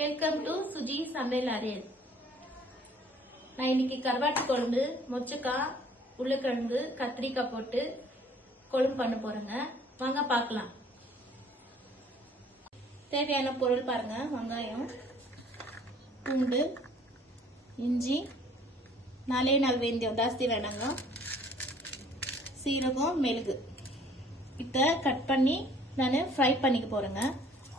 Welcome to Suji சமையல் அறையல். நான் இன்னைக்கு கருவாட்டு குழம்பு, மொச்சக்காய், உருளைக்கிழங்கு, கத்திரிக்காய் போட்டு குழம்பு பண்ண போறேங்க. வாங்க பார்க்கலாம். தேவையான பொருள் பாருங்க. வெங்காயம், பூண்டு, இஞ்சி, 4 வெந்தயம் ஜாஸ்தி வேணாங்க, சீரகம், மிளகு. இதை கட் பண்ணி நான் ஃப்ரை பண்ணிக்க போறேங்க.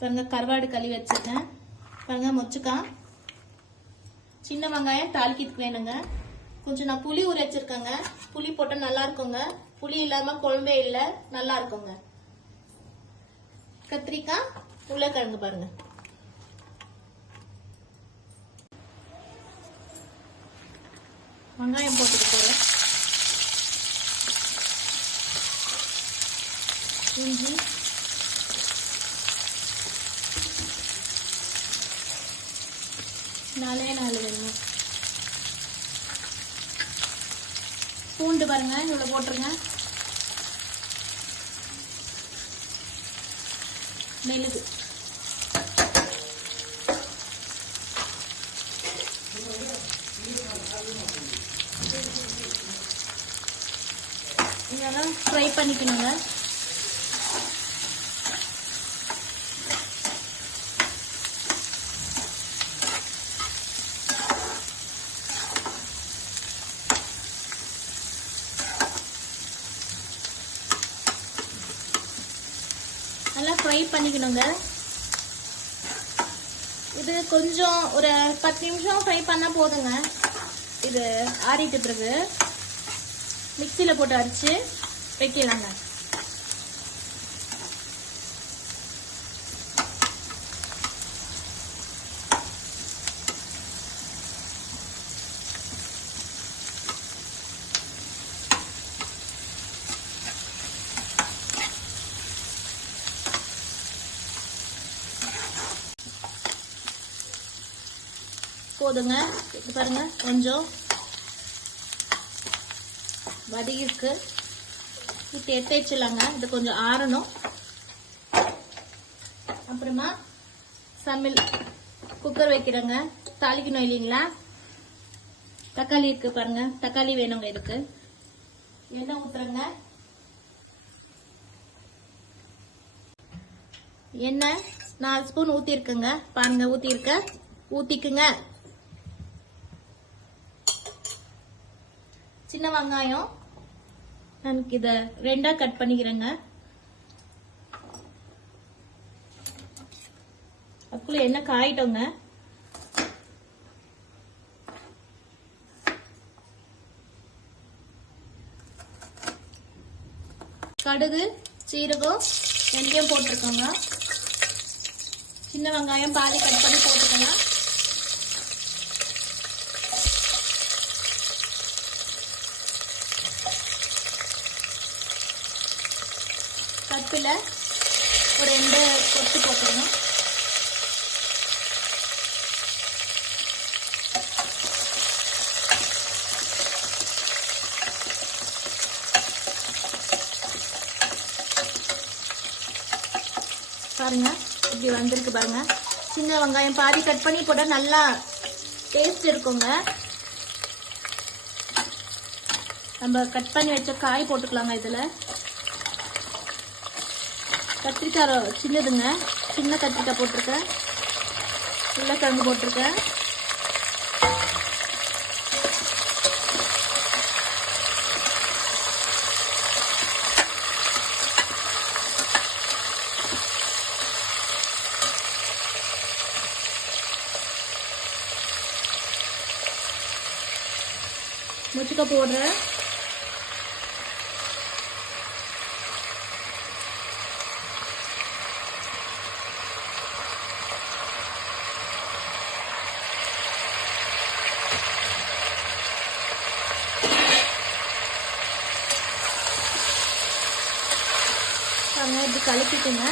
பாருங்க, கருவாடு கழுவி வச்சிருக்கேன். பாருங்க, மொச்சக்காய், சின்ன வெங்காயம் தாளிக்கிறதுக்கு வேணுங்க. கொஞ்சம் நான் புளி ஊற வச்சிருக்கேங்க. புளி போட்டால் நல்லா இருக்குங்க. புளி இல்லாம குழம்பே இல்லை, நல்லா இருக்குங்க. கத்திரிக்காய், உருளைக்கிழங்கு பாருங்க. வெங்காயம் போட்டுட்டு போறேன். இஞ்சி, நாலே வேணும். பூண்டு பாருங்க, இவ்வளவு போட்டுருங்க. மிளகு, இதெல்லாம் ஃப்ரை பண்ணிக்கணுங்க. நல்லா ஃப்ரை பண்ணிக்கணுங்க. இது கொஞ்சம் ஒரு 10 நிமிஷம் ஃப்ரை பண்ணா போதுங்க. இது ஆறிட்டு பிறகு மிக்சியில போட்டு அரைச்சு வைக்கலாங்க. போதுங்க. இது பாருங்க, கொஞ்சம் வதக்கிருக்கு. இப்போ எடுத்து வச்சிடலாங்க. இது கொஞ்சம் ஆறணும். அப்புறமா சமையல் குக்கர் வைக்கிறேங்க. தாளிக்கணும் இல்லைங்களா. தக்காளி இருக்கு பாருங்க, தக்காளி வேணுங்க. இதுக்கு எண்ணெய் ஊத்துறேங்க. எண்ணெய் 4 ஸ்பூன் ஊத்திருக்குங்க. பாருங்க, ஊத்திக்குங்க. சின்ன வெங்காயம் நான் இத 2ஆ கட் பண்ணிக்கிறேங்க. அதுக்குள்ள என்ன காயிட்டோங்க. கடுகு, சீரகம், வெந்தயம் போட்டிருக்கோங்க. சின்ன வெங்காயம் பாதி கட் பண்ணி போட்டுக்கலாம். கப்பில ஒரு 2 கொத்து போட்டுக்கணும். பாருங்க, இப்படி வந்திருக்கு பாருங்க. சின்ன வெங்காயம் பாதி கட் பண்ணி போட்டா நல்லா டேஸ்ட் இருக்குங்க. நம்ம கட் பண்ணி வச்ச காய் போட்டுக்கலாங்க. இதுல கத்திரிக்காய் சின்னதுங்க, சின்ன கத்திரிக்காய் போட்டிருக்கேன். உருளைக்கிழங்கு போட்டிருக்கேன். மொச்சக்காய் போடுறேன். இப்படி கலக்கிட்டுங்க.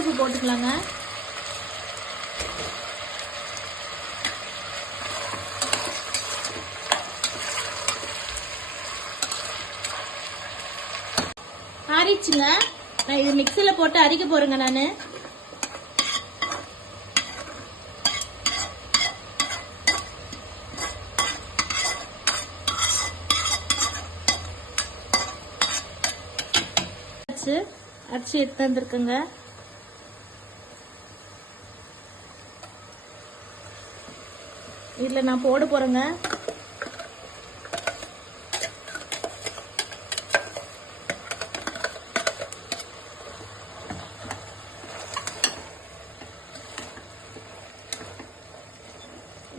கல்லுப்பு போட்டுக்கலாங்க. ஆறிச்சுங்க. நான் இது மிக்சியில் போட்டு அரைக்க போறேங்க. நான் அரைச்சி எடுத்து வந்திருக்குங்க. இதில் நான் போட போறேங்க.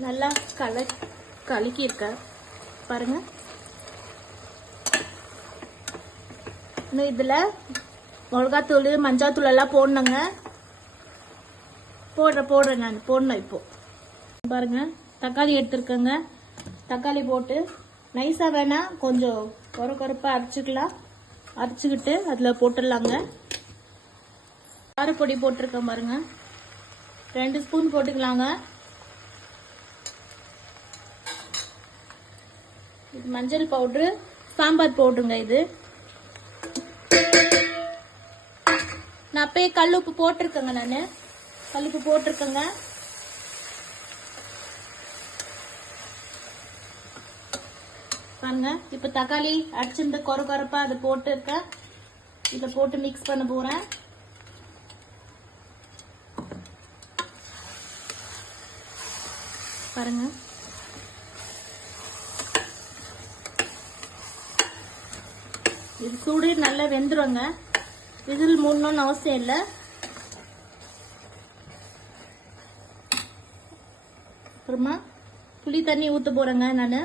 நல்லா கலக்கி இருக்க பாருங்க. இன்னும் இதில் மிளகாத்தூள் மஞ்சாத்தூள் எல்லாம் போடணுங்க. போடுறேன் நான் போடணும். இப்போ பாருங்க தக்காளி எடுத்துருக்கேங்க. தக்காளி போட்டு நைஸாக வேணா கொஞ்சம் கொரப்பாக அரைச்சிக்கலாம். அரைச்சிக்கிட்டு அதில் போட்டுடலாங்க. காரப்பொடி போட்டிருக்கேன் பாருங்க. 2 ஸ்பூன் போட்டுக்கலாங்க. இது மஞ்சள் பவுட்ரு, சாம்பார் பவுடருங்க. இது நான் அப்பயே கல்லுப்பு போட்டிருக்கேங்க. நான் கல்லுப்பு போட்டிருக்கேங்க. பாருங்க இப்ப தக்காளி அடிச்சிருந்த கொரப்பா அதை போட்டு இருக்கேன். இதை போட்டு மிக்ஸ் பண்ண போறேன். பாருங்க இது சூடு நல்லா வெந்துருங்க. விசில் மூடணும்னு அவசியம் இல்லை. அப்புறமா புளி தண்ணி ஊற்ற போறேங்க. நான்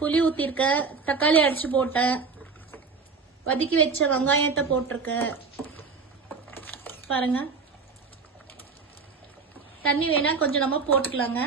புளி ஊற்றிருக்கேன். தக்காளி அடிச்சு போட்டேன். வதக்கி வச்ச வெங்காயத்தை போட்டிருக்கேன். பாருங்க தண்ணி வேணா கொஞ்சம் நம்ம போட்டுக்கலாங்க.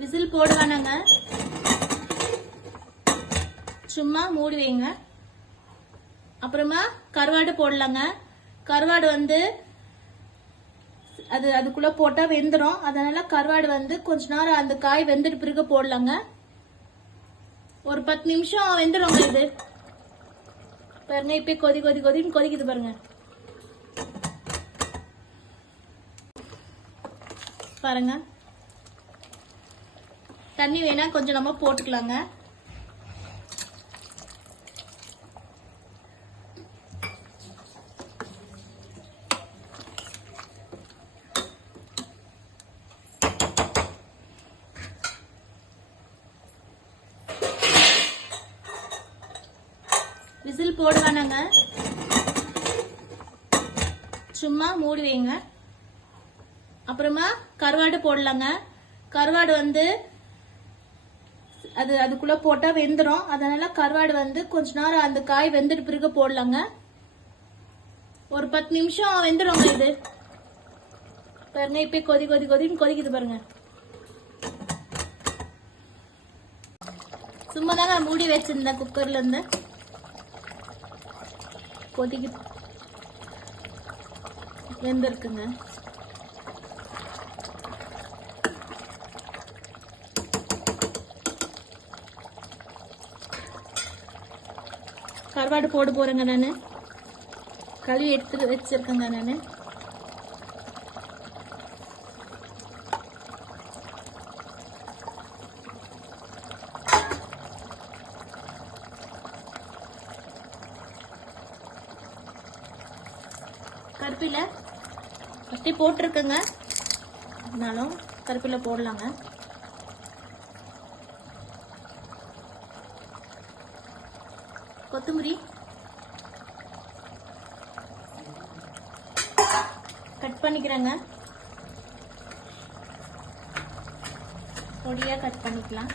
விசில் போடுவானாங்க. சும்மா மூடி வைங்க. அப்புறமா கருவாடு போடலாங்க. கருவாடு வந்து அதுக்குள்ள போட்டா வெந்துடும். அதனால கருவாடு கொஞ்ச நேரம் அந்த காய் வெந்துட்டு பிறகு போடலாங்க. ஒரு 10 நிமிஷம் வெந்துடுங்க. இது பாருங்க இப்ப கொதின்னு கொதிக்குது பாருங்க. பாருங்க தண்ணி வேணா கொஞ்சம் நம்ம போட்டுக்கலாங்க. விசில் போடுவானாங்க. சும்மா மூடி வைங்க. அப்புறமா கருவாடு போடலாங்க. கருவாடு அதுக்குள்ள போட்டா வெந்துடும். அதனால கருவாடு கொஞ்ச நேரம் அந்த காய் வெந்துட்டு பிறகு போடலாங்க. ஒரு 10 நிமிஷம் வெந்துடும். இது பாருங்க இப்ப கொதின்னு கொதிக்குது பாருங்க. சும்மா தாங்க மூடி வச்சிருந்தேன் குக்கர்ல இருந்து. கொதிக்கு வெந்திருக்குங்க. கருவாடு போட போறேங்க. நான் கழுவி எடுத்து வச்சிருக்கேங்க. நான் கருப்பில ஃபஸ்ட்டே போட்டிருக்கேங்க. இருந்தாலும் கருப்பில போடலாங்க. கொத்தமல்லி கட் பண்ணிக்கிறேங்க. பொடியா கட் பண்ணிக்கலாம்.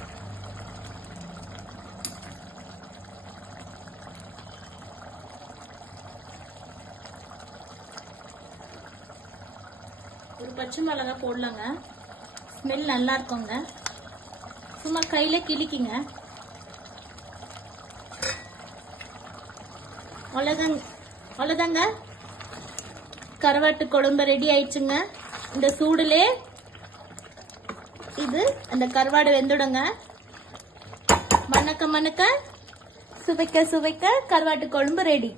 ஒரு பச்சை மிளகாய் போடலாங்க. ஸ்மெல் நல்லா இருக்குங்க. சும்மா கையில கிளிக்கிங்க. அவ்வளோதாங்க. கருவாட்டு குழம்பு ரெடி ஆயிடுச்சுங்க. இந்த சூடுலே இது அந்த கருவாடு வெந்துடுங்க. மணக்க மணக்க சுவைக்க சுவைக்க கருவாட்டு குழம்பு ரெடி.